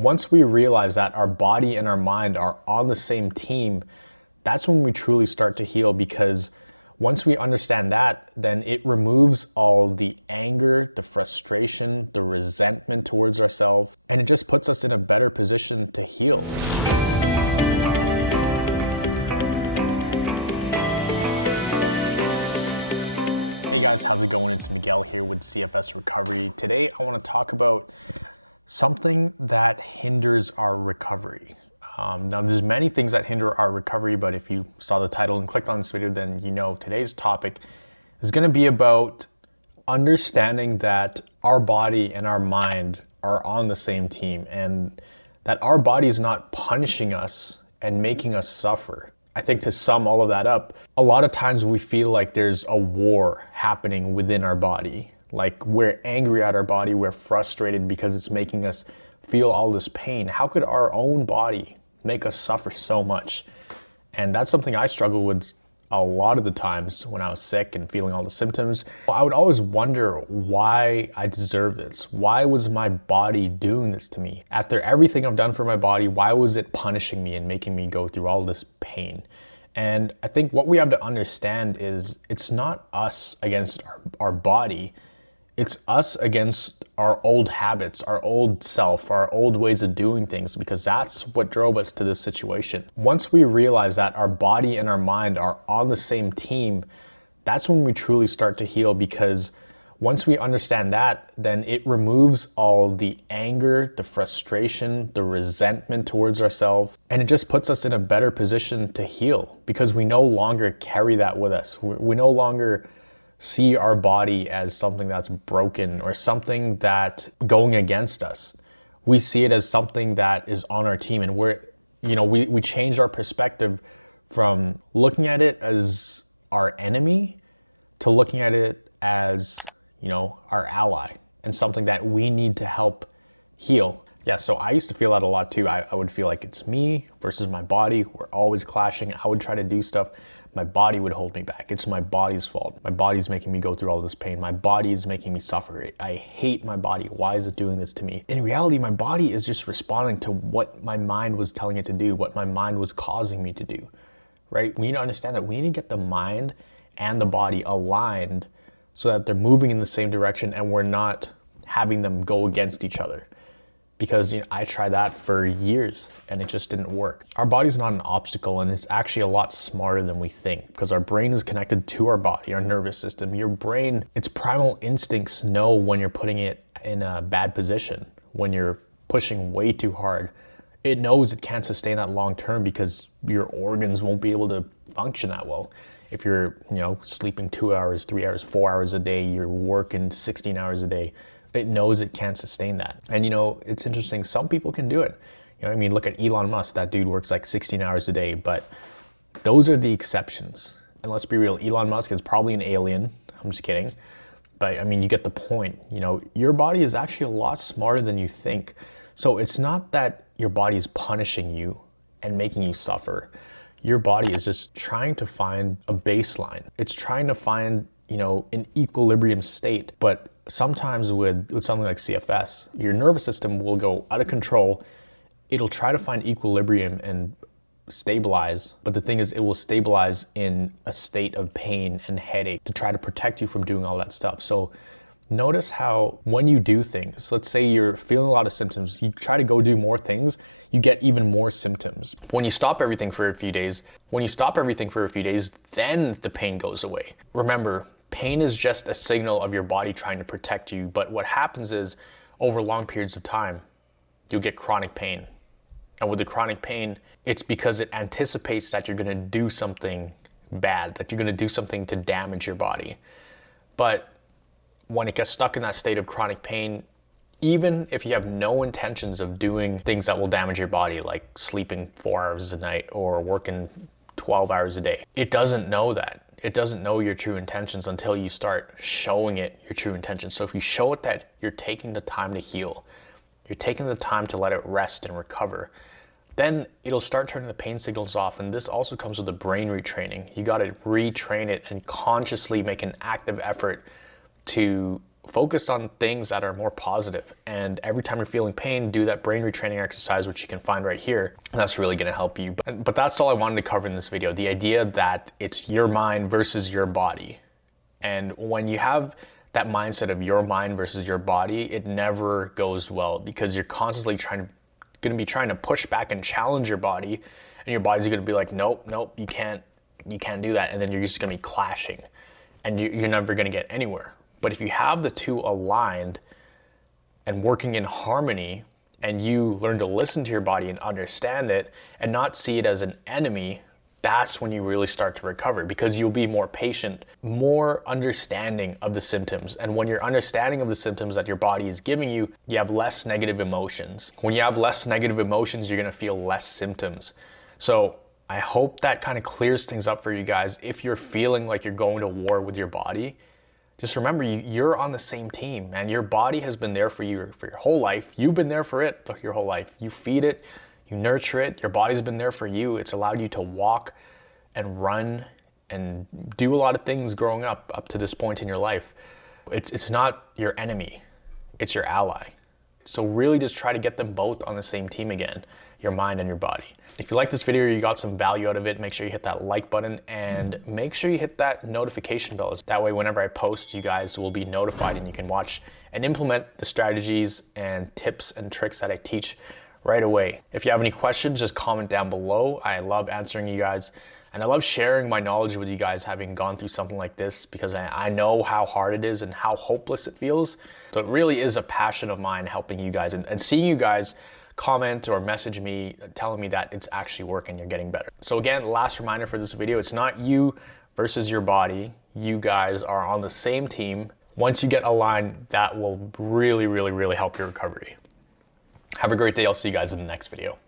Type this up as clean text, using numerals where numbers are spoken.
Once we realize that our body and our mind are on the same team, that's when we truly start to heal, because once we understand that, then it removes all the anger, the frustration, the resentment towards ourselves, and it just puts us in a better position to heal. Hey guys, how's it going? It's Miguel here with CFS Recovery. Today I want to talk about something that hinders our recovery. Now there's many things that hinder our recovery, but if you saw the title and clicked on this video, then you know today's topic is going to be about understanding that our body and our mind are on the same team, and that our body is not punishing us and making us suffer. I think to sum all of that up, a lot of times we feel like there's a war happening within our body. Like we're angry at our body, we're frustrated because it's making us feel all this pain. How could our own body make us suffer so much? And that's something I struggle with a lot of the times when I was sick and feeling all the symptoms. I would always wonder why I deserve this. Why was my body doing this to me? After everything I've done for my body, why was it punishing me and making me go through all this pain? And I think what we have to understand is it's not us against our body. It's us against our old habits, our old self, our old ways of doing things, because that's what drove us to this situation. Once we realize that our body and our mind are on the same team, that's when we truly start to heal, because once we understand that, then it removes all the anger, the frustration, the resentment towards ourselves, and it just puts us in a better position to heal, because we no longer carry that with us. We no longer see our body as something that's broken or something that's going against us. We see it as something that is on our team, and we change our perspective from looking at it as our enemy to looking at it as, our ally and something that we need to help heal. Yeah, so I used to feel that a lot too. I would feel like it's me versus my body. We're always clashing. I would try to do stuff. My body would hold me back. It's my body's fault. My body's making me go through all this pain. My body is making me suffer. I hate my body. Why is it doing this to me? In reality, my body is just responding to what my mind was telling it to do, what my mind was causing me to do, right? We need to understand that we need to get the mind and the body aligned so that they're moving in the same direction and we're not having them go against each other. Because I tried that for years and it just didn't work. Our body's not an obstacle, and it's actually a lot smarter than we think, because our brain is connected to our body, our nervous system. Your brain, its primal instincts know when you're putting it in a bad position, when you're pushing way too hard. It knows it can't sustain that long term because your organs won't be able to function that well. If you're, sleeping 2 hours, 3 hours, 4 hours a day, you're working 16 hours a day, it knows it can't sustain that. And it's interesting, some people can do it. Look at Elon Musk. That dude works like 16 hours a day, but those are the exceptions. And let's be real, Elon Musk is probably an alien. I'm just kidding. But you get the point. Your body is actually a lot smarter than you think. So it's not that your body is punishing you and making you suffer. Your body is just trying to find a baseline. It's trying to find, an equilibrium state. But sometimes with something like CFS, your nervous system will go out of control. It'll try to find equilibrium and stabilize, but the thing is, it will stabilize in a state of pain and headache to try to protect you from doing all that stuff. So notice how when you do things, let's say you're feeling a lot of symptoms, you try to go do more things, you get even more symptoms. When you stop everything for a few days, then the pain goes away. Remember, pain is just a signal of your body trying to protect you, but what happens is, over long periods of time, you'll get chronic pain. And with the chronic pain, it's because it anticipates that you're gonna do something bad, that you're gonna do something to damage your body. But when it gets stuck in that state of chronic pain, even if you have no intentions of doing things that will damage your body, like sleeping 4 hours a night or working 12 hours a day, it doesn't know that. It doesn't know your true intentions until you start showing it your true intentions. So if you show it that you're taking the time to heal, you're taking the time to let it rest and recover, then it'll start turning the pain signals off. And this also comes with the brain retraining. You got to retrain it and consciously make an active effort to focus on things that are more positive. And every time you're feeling pain, do that brain retraining exercise, which you can find right here. And that's really gonna help you. But that's all I wanted to cover in this video. The idea that it's your mind versus your body. And when you have that mindset of your mind versus your body, it never goes well, because you're constantly gonna be trying to push back and challenge your body, and your body's gonna be like, nope, you can't do that. And then you're just gonna be clashing, and you're never gonna get anywhere. But if you have the two aligned and working in harmony, and you learn to listen to your body and understand it and not see it as an enemy, that's when you really start to recover, because you'll be more patient, more understanding of the symptoms. And when you're understanding of the symptoms that your body is giving you, you have less negative emotions. When you have less negative emotions, you're gonna feel less symptoms. So I hope that kind of clears things up for you guys. If you're feeling like you're going to war with your body, just remember, you're on the same team, man. Your body has been there for you for your whole life. You've been there for it your whole life. You feed it, you nurture it. Your body's been there for you. It's allowed you to walk and run and do a lot of things growing up to this point in your life. It's not your enemy, it's your ally. So really just try to get them both on the same team again, your mind and your body. If you like this video or you got some value out of it, make sure you hit that like button and make sure you hit that notification bell. That way, whenever I post, you guys will be notified and you can watch and implement the strategies and tips and tricks that I teach right away. If you have any questions, just comment down below. I love answering you guys, and I love sharing my knowledge with you guys, having gone through something like this, because I know how hard it is and how hopeless it feels. So it really is a passion of mine, helping you guys and seeing you guys comment or message me telling me that it's actually working, you're getting better. So again, last reminder for this video, it's not you versus your body. You guys are on the same team. Once you get aligned, that will really, really, really help your recovery. Have a great day. I'll see you guys in the next video.